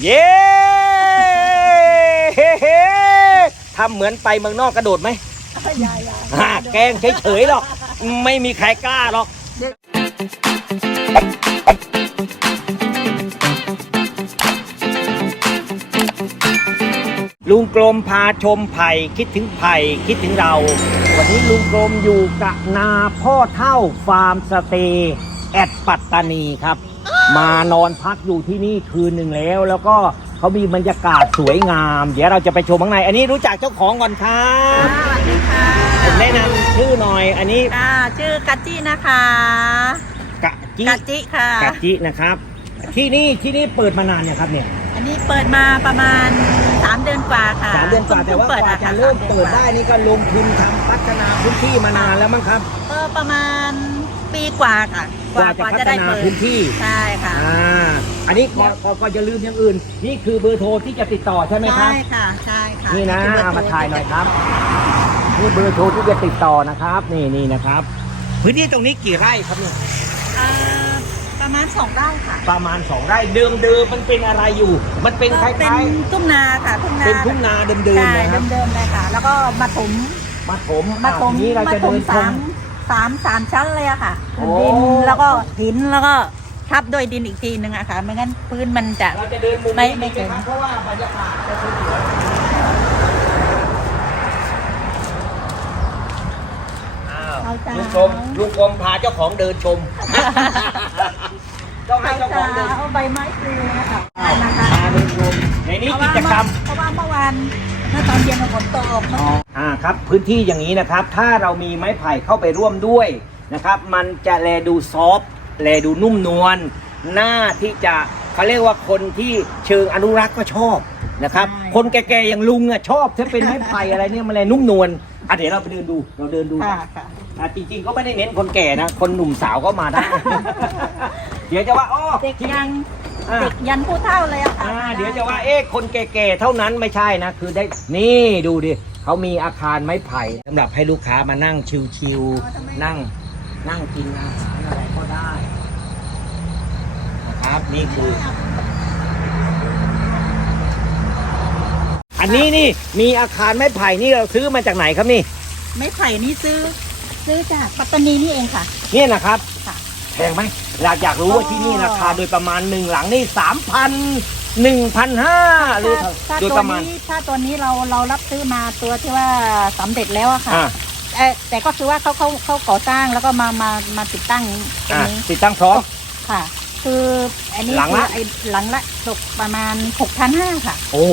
เย้เฮ้เฮ้ทำเหมือนไปเมืองนอกกระโดดไหมยายาอ่าแกล้งเฉยๆหรอก ไม่มีใครกล้าหรอกลุงกลมพาชมไผ่คิดถึงไผ่คิดถึงเรา วันนี้ลุงกลมอยู่กับนาพ่อเท่าฟาร์มสเตย์แอดปัตตานีครับ มานอนพักอยู่ที่นี่คืนหนึ่งแล้ว แล้วก็เขามีบรรยากาศสวยงาม เดี๋ยวเราจะไปชมข้างใน อันนี้รู้จักเจ้าของก่อนครับสวัสดีค่ะผมแนะนำชื่อหน่อย อันนี้ค่ะชื่อกัจจี้นะคะกะจิกัจจิค่ะกะจินะครับ ที่นี่ที่นี่เปิดมานานเนี่ยงครับเนี่ย อันนี้เปิดมาประมาณ3เดือนกว่าค่ะสามเดือนกว่าแต่ว่ากว่าจะเริ่มเปิดได้นี่ก็ลงทุนทำพัฒนาพื้นที่มานานแล้วมั้งครับก็ประมาณ ปีกว่าค่ะกว่าจะพัฒนาพื้นที่ใช่ค่ะอ่าอันนี้ก็ก็ก็จะลืมอย่างอื่น นี่คือเบอร์โทรที่จะติดต่อใช่ไหมครับใช่ค่ะใช่ค่ะนี่นะเอามาถ่ายหน่อยครับนี่เบอร์โทรที่จะติดต่อนะครับ นี่นี่นะครับ พื้นที่ตรงนี้กี่ไร่ครับเนี่ยอ่าประมาณสองไร่ค่ะ ประมาณสองไร่เดิมเดิมๆมันเป็นอะไรอยู่ มันเป็นคก็ล้ายเป็นทุ่งนาค่ะทุ่งๆนาเป็นทุ่งนาเดิมเดิมใช่นะครับเดิมๆเลยค่ะ แล้วก็มาถมมาถมมาถมอ่ทีนี้เรามาจะถเดิมนชสามม สามสามชั้นเลยอะค่ะโอ้ ดินแล้วก็หินแล้วก็ทับด้วยดินอีกทีหนึ่งอะค่ะ ไม่งั้นพื้นมันจะ เราจะเดินมุมไม่นี้ไม่ดีหครับถึงเพราะว่าบรรยากาศจะสวยๆอ้าวเอาจ้า ลุงกรมลุงกรมพาเจ้าของเดินชม ต้องให้เราเจ้าจะของเดินเอาใบไม้ปลิวนะคะอ้าวนะคะพาเดินชมในนี้เพราะกิว่าจกรรมเพราะว่าเมื่อวาน เมื่อตอนเย็นฝนตกอ่าครับพื้นที่อย่างนี้นะครับ ถ้าเรามีไม้ไผ่เข้าไปร่วมด้วยนะครับ มันจะแลดูซอฟต์แลดูนุ่มนวลหน้าที่จะเขาเรียกว่าคนที่เชิงอนุรักษ์ก็ชอบนะครับ คนแก่ๆอย่างลุงอะชอบถ้าเป็นไม้ไผ่อะไรเนี่ยมันแลนุ่มนวลอะเดี๋ยวเราไปเดินดูเราเดินดูค่ะค่ะอะจริงๆก็ไม่ได้เน้นคนแก่นะ คนหนุ่มสาวก็มาได้ เดี๋ยวจะว่าอ๋อเด็กยัง อะ เด็กยันผู้เฒ่าเลยอะค่ะอ่าเดี๋ยวจะว่าเอ๊ะคนแก่ๆเท่านั้นไม่ใช่นะ คือได้นี่ดูดิเขามีอาคารไม้ไผ่สำหรับให้ลูกค้ามานั่งชิวๆนั่งนั่งกินอาหารอะไรก็ได้นะครับนี่คือ อันนี้นี่มีอาคารไม้ไผ่นี่เราซื้อมาจากไหนครับนี่ ไม้ไผ่นี่ซื้อ ซื้อจากปัตตานีนี่เองค่ะ เนี่ยนะครับค่ะ แพงไหมอยากอยากรู้ว่าที่นี่ราคาโดยประมาณหนึ่งหลังนี่สามพันหนึ่งพันห้าหรือถ้าถ้าโดยตัวประมาณนี้ถ้าตัวนี้เราเรารับซื้อมาตัวที่ว่าสำเร็จแล้วอะค่ะอ่าเอ่อแต่ก็คือว่าเขาเขาเขาก่อสร้างแล้วก็มามามาติดตั้งตรงอะนี้ติดตั้งพร้อมค่ะ คืออันนี้หลังละคือไอ้หลังละตกประมาณหกพันห้าค่ะ โอ้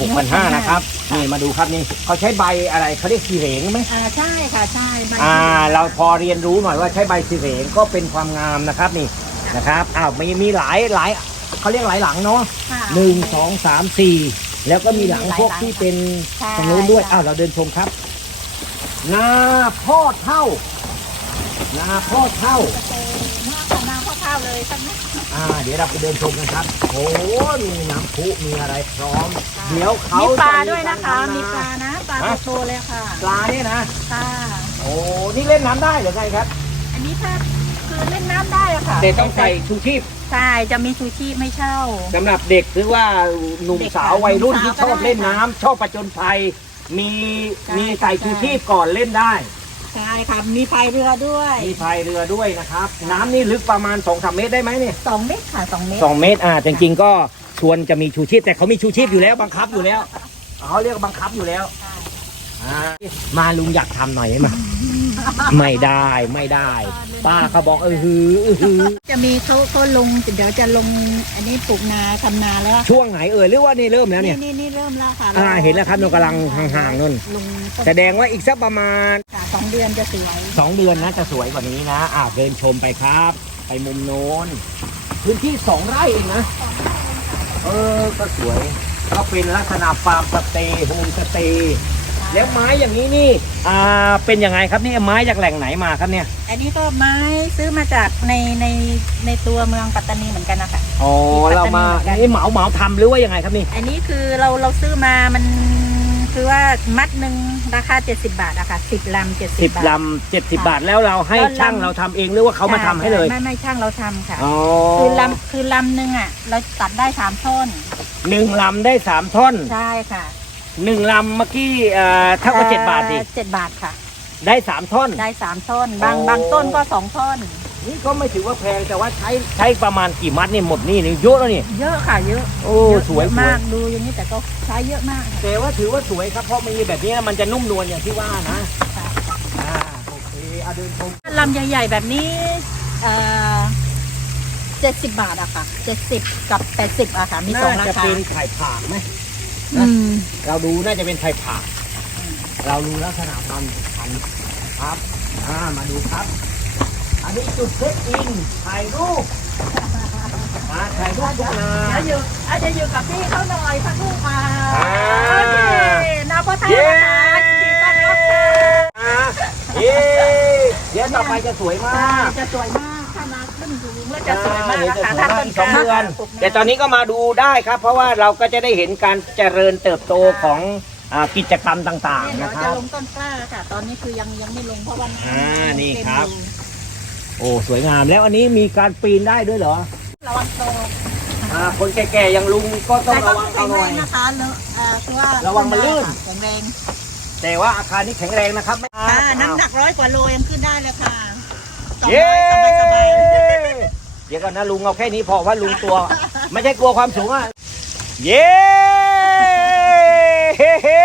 หกพันห้านะครับค่ะ นี่มาดูครับนี่เขาใช้ใบอะไรเขาเรียกสีเหงไหมอ่าใช่ค่ะใช่ใบอ่า เราพอเรียนรู้หน่อยว่าใช้ใบสีเหงก็เป็นความงามนะครับนี่นะครับอ้าวมีมีหลายหลายเขาเรียกหลายหลังเนาะค่ะ หนึ่งสองสามสี่แล้วก็มีหลังมีหลายพวกหลังที่เป็นใช่ ตรงนู้นด้วยค่ะอ้าวเราเดินชมครับนาพ่อเท่านาพ่อเท่า จะโตมากของนางพ่อเท่าเลยสักนิดอ่า เดี๋ยวเราไปเดินชมกันครับ โอ้มีน้ำพุมีอะไรพร้อม เดี๋ยวเขามีปลาจะด้วยนะคะกรทำมีปลานะ ปลาฮะโตๆเลยค่ะปลาเนี่ยนะค่ะโอ้นี่เล่นน้ำได้หรือไงครับ อันนี้ถ้าคือเล่นน้ำได้อะค่ะแต่ต้องใส่ชูชีพใช่จะมีชูชีพไม่เช่าสำหรับเด็กหรือว่าหนุ่มเด็กสาววัยรุ่นหนุ่ที่มชสาวอบเล่นก็ได้น้ำชอบประจนภัยมีใช่มีใส่ใช่ชูชีพก่อนเล่นได้ ใช่ค่ะมีพายเรือด้วยมีพายเรือด้วยนะครับ น้ำนี่ลึกประมาณ2อสเมตรได้ไหมเนี่ยสองเมตรค่ะสองเมตรสองเมตรอ่าจริงๆก็ชวนจะมีชูชีพแต่เขามีชูชีพอยู่แล้วบังคับอยู่แล้วเขาเรียกว่าบังคับอยู่แล้ว อ่ามาลุงอยากทำหน่อยไหมมา ไม่ได้ไม่ได้ ป้าเขาบอกเออฮือเออฮือจะมีเขาเขาลงเดี๋ยวจะลงอันนี้ปลูกนาทำนาแล้วอะช่วงไหนเอ่ยหรือว่านี่เริ่มแล้วเนี่ย นี่นี่เริ่มแล้วค่ะอ่าเห็นแล้วครับเรากำลังห่างๆนู่นลงต้นแสดงว่าอีกสักประมาณค่ะสองเดือนจะสวย2เดือนนะจะสวยกว่านี้นะอ่าเดินชมไปครับ ไปมุมโน้นพื้นที่2ไร่เองนะ เออก็สวย ก็เป็นลักษณะฟาร์มสเตย์โฮมสเตย์ แล้วไม้อย่างนี้นี่อ่าเป็นยังไงครับเนี่ยไม้จากแหล่งไหนมาครับเนี่ย อันนี้ก็ไม้ซื้อมาจากในในในตัวเมืองปัตตานีเหมือนกันนะคะ อ๋อที่ปัตตานีเรามาเหมือนกัน นี่เหมาเหมาทำหรือว่ายังไงครับนี่อันนี้คือเราเราซื้อมามันคือว่ามัดหนึ่งราคา 70 บาทอะค่ะสิบลำเจ็ดสิสิบบบาท ลำเจ็ดสิบบาทแล้วเราให้แล้วลำ ช่างเราทำเองหรือว่าเขามาทำให้เลยไม่ไม่ช่างเราทำค่ะ อ๋อคือลำคือลำหนึ่งอะเราตัดได้สามท่อน หนึ่งลำได้สามท่อน ใช่ค่ะ หนึ่งลำเมื่อกี้เอ่อเท่ากับเจ็ดบาทดิอ่อเจ็ดบาทค่ะ ได้สามท่อน ได้สามท่อนบางโอ้ บางต้นก็สองท่อนนี่ก็ไม่ถือว่าแพงแต่ว่าใช้ใช้ประมาณกี่มัดนี่หมดนี่นี่เยอะแล้วนี่ เยอะค่ะเยอะโอ้เยอะสวยเยอะสวยมากดูอย่างนี้แต่ก็ใช้เยอะมากค่ะแต่ว่าถือว่าสวยครับเพราะมีแบบนี้มันจะนุ่มนวลอย่างที่ว่านะค่ะอ่าโอเคเอาเดินชมลำใหญ่ ๆ แบบนี้เจ็ดสิบบาทอะค่ะเจ็ดสิบกับแปดสิบอะค่ะมีสองราน่าจะคาเป็นไข่ผากไหม อืมเราดูน่าจะเป็นไข่ผากเราดูลักษณะพันธุ์พันธุ์ครับอ่ามาดูครับ อันนี้จุดเช็คอินถ่ายรูปมาถ่ายรูปทุกนาเดี๋ยวอยู่อาจจะอยู่กับพี่เขาหน่อยพักลูกมาอ่าโอเคนาโพไทยเย้นะคะยินดีต้อนรับค่ะอ่าเย้เดี๋ยวต่อไปจะสวยมาก จะสวยมากถ้านา ขึ้นสูงแล้วจะสวยมากเดี๋ยวจะค่ะสวยถ้ามากต้นอีกสองเดือน ปลูกแต่ตอนนี้ก็มาดูได้ครับ เพราะว่าเราก็จะได้เห็นการเจริญเติบโตของอ่ากิจกรรมต่างเดี๋ๆยวนะคจะรับลงต้นกล้าค่ะ ตอนนี้คือยังยังไม่ลงเพราะว่าอ่านี่เต็มครับอยู่โอ้สวยงามแล้วอันนี้มีการปีนได้ด้วยเหรอระวังโตอ่าคนแก่ๆอย่างลุงก็ต้องแต่ก็ระวังแข็เอางหแรน่อย งนะคะเลอะเอ่อคือว่าระวังมันลื่น แข็งแรงแต่ว่าอาคารนี้แข็งแรงนะครับไม่ค่ะน้ำหนักร้อยกว่าโลยังขึ้นได้เลยค่ะสอง เย้ร้อยสบายๆเดี๋ยวก่อนนะลุงเอาแค่นี้พอว่าลุงตัว ไม่ใช่กลัวความสูงอะ เย้เฮ้เฮ้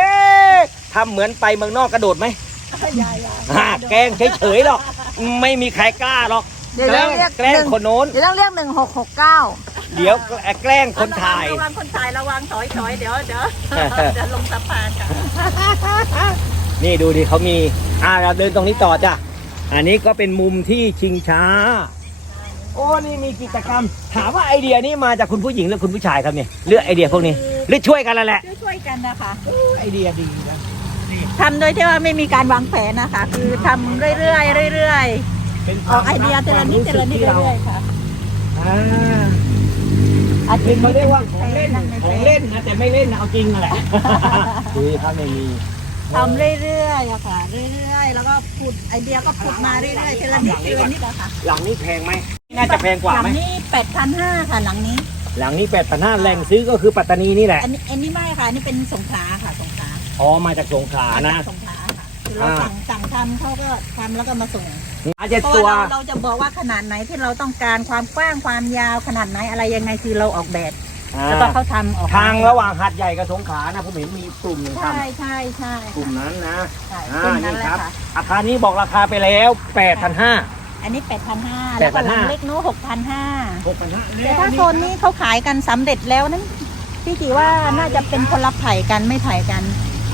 ทำเหมือนไปเมืองนอกกระโดดไหมยายาอ่าแกล้งเฉยๆหรอก ไม่มีใครกล้าหรอก เดี๋ยวแกล้งเรียกแกล้งคนโน้น เดี๋ยวต้องเรียกหนึ่งหกหกเก้าเดี๋ยวแกล้งคนถ่าย ระวังคนถ่ายระวังถอยถอยเดี๋ยวเดี๋ยวเดี๋ยวลงสะพานค่ะนี่ดูดิเขามี อ่าเราเดินตรงนี้ต่อจ้ะ อันนี้ก็เป็นมุมที่ชิงช้า โอ้นี่มีกิจกรรม ถามว่าไอเดียนี้มาจากคุณผู้หญิงหรือคุณผู้ชายครับเนี่ยเลือกไอเดียพวกนี้หรือช่วยกันแล้วแหละช่วยๆกันนะคะไอเดียดีนะทำโดยที่ว่าไม่มีการวางแผนนะคะ คือทำเรื่อยๆเรื่อยเป็นๆ ออกไอเดียแต่ละนิดแต่ละนิดเรื่อยๆค่ะอ่าอาเป็นเขาเรียกว่าขขององเล่นในของเล่นนะแต่ไม่เล่นนะเอาจริงนั่นแหละ ดีครับไม่มี ทำเรื่อยๆอะค่ะ เรื่อย ๆแล้วก็พูดไอเดียก็พูดมาเรื่อยๆทีละนิดทีละนิดอะค่ะหลังนี้แพงไหมน่าจะแพงกว่าหลัไหมงนี้แปดพันห้าค่ะหลังนี้ หลังนี้แปดพันห้าแหล่งซื้อก็คือปัตตานีนี่แหละอันนี้อันนี้ไม่ค่ะอันนี้เป็นสงขลาค่ะสงขลาอ๋อมาจากสงขลานะ สงขลาค่ะคือเราสั่งสั่งทำเขาก็ทำแล้วก็มาส่งอาจจะเพราะตัว ว่าเราเราจะบอกว่าขนาดไหนที่เราต้องการความกว้างความยาวขนาดไหนอะไรยังไงคือเราออกแบบ อ่าแล้วก็เขาทำออกมาทางระหว่างหัดใหญ่กับสงขลานะผมเห็นมีกลุ่มหนึ่งทใช่ใช่ใช่ำกลุ่มนั้นนะใช่อ่าตรงนั้นี่นแหคละรับค่ะอาคารนี้บอกราคาไปแล้วแปดพันห้าอันนี้แปดพันห้าแล้วก็หลัง8,500 เล็กนู้หกพันห้าหกพันห้าแต่ถ้าโซนนี้เขาขายกันสำเร็จแล้วนั้นพี่จีว่าน่าจะเป็นคนละไผ่กันไม่ไผ่กัน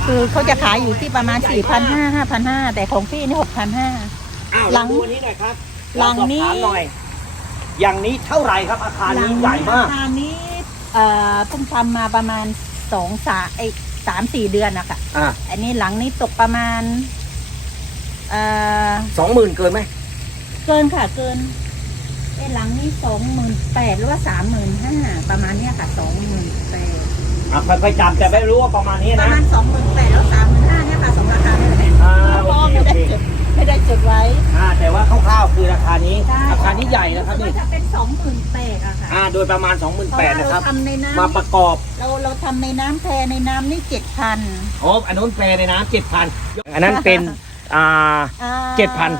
คือเขาจะขายอยู่ที่ประมาณ 4 5 0 0 5 5,500 แต่ของพี่นี่ 6,500 อ้าวหหลัลังงดูอันนี้หน่อยครับหลังนี้ เราสอบถามหน่อย อย่างนี้เท่าไหร่ครับอาคารนี้ใหญ่มากอาคารนี้ เอ่อเพิ่งทำมาประมาณสองสาไอสามสี่เดือนนะคะอ่าอันนี้หลังนี้ตกประมาณเอ่อสองหมื่นเกินไหมเกินค่ะเกินไอหลังนี้สองหมื่นแปดหรือว่าสามหมื่นห้าประมาณเนี้ยค่ะสองหมื่นแปดอะค่อยๆจำแต่ไม่รู้ว่าประมาณนี้ประนะมาณสองหมื่นแปดแล้วสามหมื่นห้าเนี่ยค่ะสองราคานี่แหละ อ่าเพโอเค ไม่ได้จดไว้ อ่าแต่ว่าคร่าวๆคือราคานี้ใช่อาคารนี้ใหญ่นะครับก็นี่ จะเป็นสองหมื่นแปดอะค่ะ อ่าโดยประมาณ 2 8 0 0 0เพราะว่านะครับเราทำในน้มาประกอบำเราเราทำในน้ำแพในน้ำนี่เจ็ดพันโอ้อันนู้นแปลในน้ำเจ็ดพันอันนั้นเป็น อ่า 7,000 เจ็ดพัน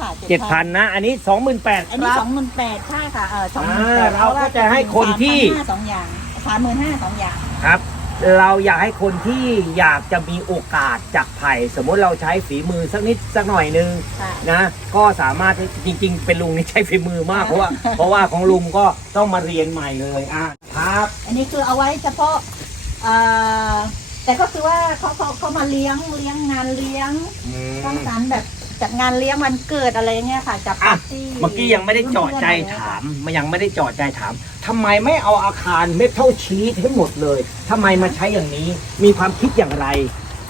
ค่ะเจ็ดพันนะ อันนี้สองหมื่นแปดอันคนี้รับสองหมื่นแปดใช่ค่ะเออสองหมื่นอ่าแปดเราก็จะให้คนที่สองอย่างสามหมื่นห้าสองอย่าง ครับ เราอยากให้คนที่อยากจะมีโอกาสจากไผ่สมมติเราใช้ฝีมือสักนิดสักหน่อยนึงค่ะ นะ ก็สามารถจริง ๆ เป็นลุงนี่ใช้ฝีมือมากเพราะว่า เพราะว่าของลุงก็ต้องมาเรียนใหม่เลยอะครับอันนี้คือเอาไว้เฉพาะเอ่อแต่ก็คือว่าเขาเขาเขามาเลี้ยงเลี้ยงงานเลี้ยงอืม สร้างสรรค์แบบ จัดงานเลี้ยงวันเกิดอะไรเงี้ยค่ะจับอะปาร์ตี้เมื่อกี้ยังไม่ได้เจาะใจถาม มันยังไม่ได้เจาะใจถามทำไมไม่เอาอาคารเมทัลชีทให้หมดเลยทำไมมาใช้อย่างนี้ มีความคิดอย่างไร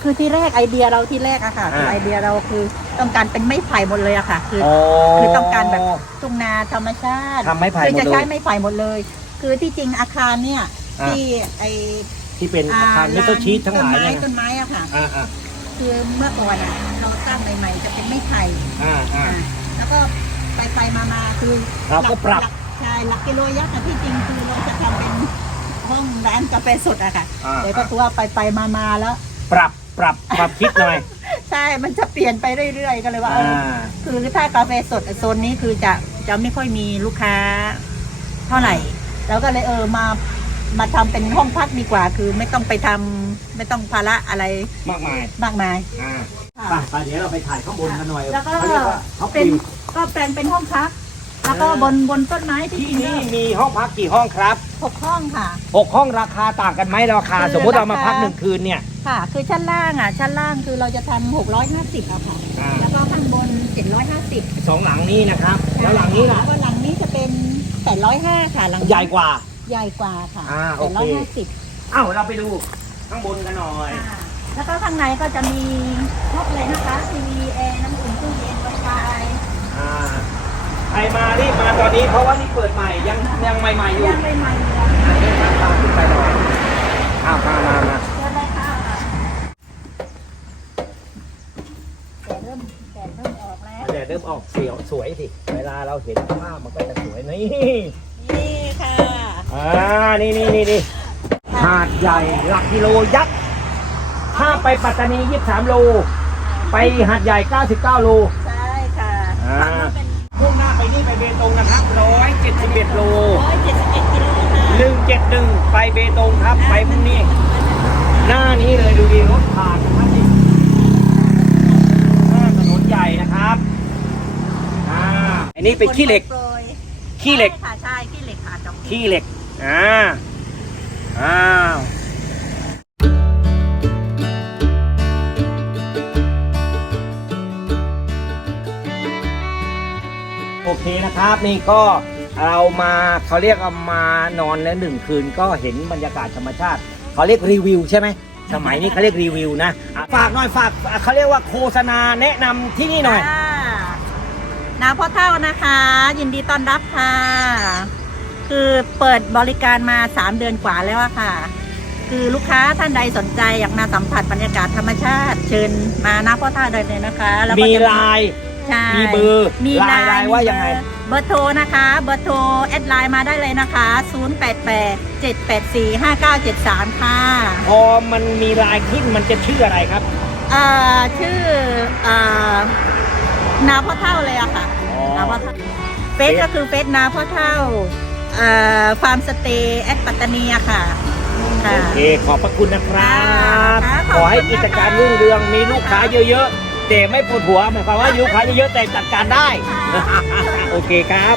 คือที่แรกไอเดียเราที่แรกอะค่ะคืออ่าไอเดียเราคือต้องการเป็นไม้ไผ่หมดเลยอะค่ะ คืออ๋อคือต้องการแบบทุ่งนาธรรมชาติทำไม้ไผ่คือหมดจะเลใช้ยไม้ไผ่หมดเลย คือที่จริงอาคารเนี่ยอ่าที่ไอที่เป็นอาคารเมทัลชีตทั้งหลายเนี่ยต้นะนไม้ต้นไม้อะค่ะอ่าอ่า คือเมื่อก่อนอะเราตั้งใหม่ๆจะเป็นไม้ไผ่อ่าอ่า อ่าแล้วก็ไปไปมามาคือเราก็ปรับ หลัใช่หลักกิโลยักษ์อะที่จริงคือเราจะทำเป็นห้องร้านกาแฟสดอะค่ะอ่า เดี๋ยวก็คือว่าไปไปมามาแล้ว ปรับปรับความคิดหน่อย ใช่มันจะเปลี่ยนไปเรื่อยๆก็เลยว่าเออ่าอคือถ้ากาแฟสดโซนนี้คือจะจะไม่ค่อยมีลูกค้าเท่าไหร่ แล้วก็เลยเออมา มาทำเป็นห้องพักดีกว่า คือไม่ต้องไปทำไม่ต้องภาระอะไรมากมายมากมายอ่าค่ะ ไปไปเดี๋ยวเราไปถ่ายข้างบนกันหน่อยแล้วก็ เขาเรียกว่าท็อปเป็นวิวก็แปลงเป็นห้องพัก แล้วก็บนบนต้นไม้ที่ที่จริงนี่ก็มีห้องพักกี่ห้องครับหกห้องค่ะ หกห้องราคาต่างกันไหมราคา คือสมมติเรามาราคา พักหนึ่งคืนเนี่ยค่ะ คือชั้นล่างอะ ชั้นล่างคือเราจะทำหกร้อยห้าสิบอะค่ะ อ่าแล้วก็ข้างบนเจ็ดร้อยห้าสิบสองหลังนี้นะครับ แล้วหลังนี้ล่ะ แล้วก็หลังนี้จะเป็นแปดร้อยห้าค่ะหลังใหญ่กว่า ใหญ่กว่าค่ะอ่าโอแปดเค ร้อยห้าสิบเอ้าเราไปดูข้างบนกันหน่อย แล้วก็ข้างในก็จะมีพวกเลยนะคะทีวีแอร์น้ำอุ่นตู้เย็นไวไฟอ่าใครมารีบมาตอนนี้เพราะว่านี่เปิดใหม่ยังยังใหม่ๆอยู่ยังไม่ใหม่เลยอะเดินทางตามขึ้นไปหน่อยอ้าวมามามาเชิญเลยค่ะแดดเริ่มแดดเริ่มออกแล้วแต่เริ่มออกเสียวสวยสิเวลาเราเห็นภาพมันก็จะสวยนี่นี่ค่ะ อ่า นี่นี่นี่นี่หาดใหญ่หลักกิโลยักษ์ถ้าไปปัตตานี 23 โล ไปหาดใหญ่ 99 โล ใช่ค่ะอ่าฝั่งนู้นเป็นมุ่งหน้าไปนี่ไปเบตงนะครับ 171 โลร้อยเจ็ดสิบเอ็ดกิโลค่ะ171 ไปเบตงครับ ไปพรุ่งนี้ หน้านี้เลยดูดีรถผ่านนะครับนี่หน้าถนนใหญ่นะครับอ่าอันนี้เป็นขี้เหล็กโปรยขี้เหล็ก ใช่ค่ะ ใช่ ขี้เหล็กค่ะจอกขี้เหล็ก อ่าอ้าวโอเคนะครับนี่ก็เรามาเขาเรียกว่ามานอนแล้วหนึ่งคืนก็เห็นบรรยากาศธรรมชาติเขาเรียกรีวิวใช่ไหมสมัยนี้เขาเรียกรีวิวนะอะฝากหน่อยฝากเขาเรียกว่าโฆษณาแนะนำที่นี่หน่อย ค่ะนาพ่อเท่านะคะ ยินดีต้อนรับค่ะ คือเปิดบริการมา 3 เดือนกว่าแล้วอะค่ะ คือลูกค้าท่านใดสนใจอยากมาสัมผัสบรรยากาศธรรมชาติ เชิญมานาพ่อเท่าได้เลยนะคะ แล้วก็มีจะไลน์ใช่มีเบอร์มีไลน์ไลน์ว่ายังไง เบอร์โทรนะคะ เบอร์โทรแอดไลน์มาได้เลยนะคะ 088 784 5973 ค่ะ พอมันมีไลน์ขึ้นมันจะชื่ออะไรครับ เอ่อ ชื่อเอ่อนาพ่อเท่าเลยอะค่ะอ๋อนาพ่อเท่าเฟซก็คือเฟซนาพ่อเท่าเอ่อ ฟาร์มสเตย์แอดปัตตานีอะค่ะ ค่ะ โอเค ขอบพระคุณนะครับ ค่ะขอให้กิจการรุ่งเรือง มีลูกค้าเยอะๆ แต่ไม่ปวดหัวหมายความว่าลูกค้าเยอะๆแต่จัดการได้ โอเคครับ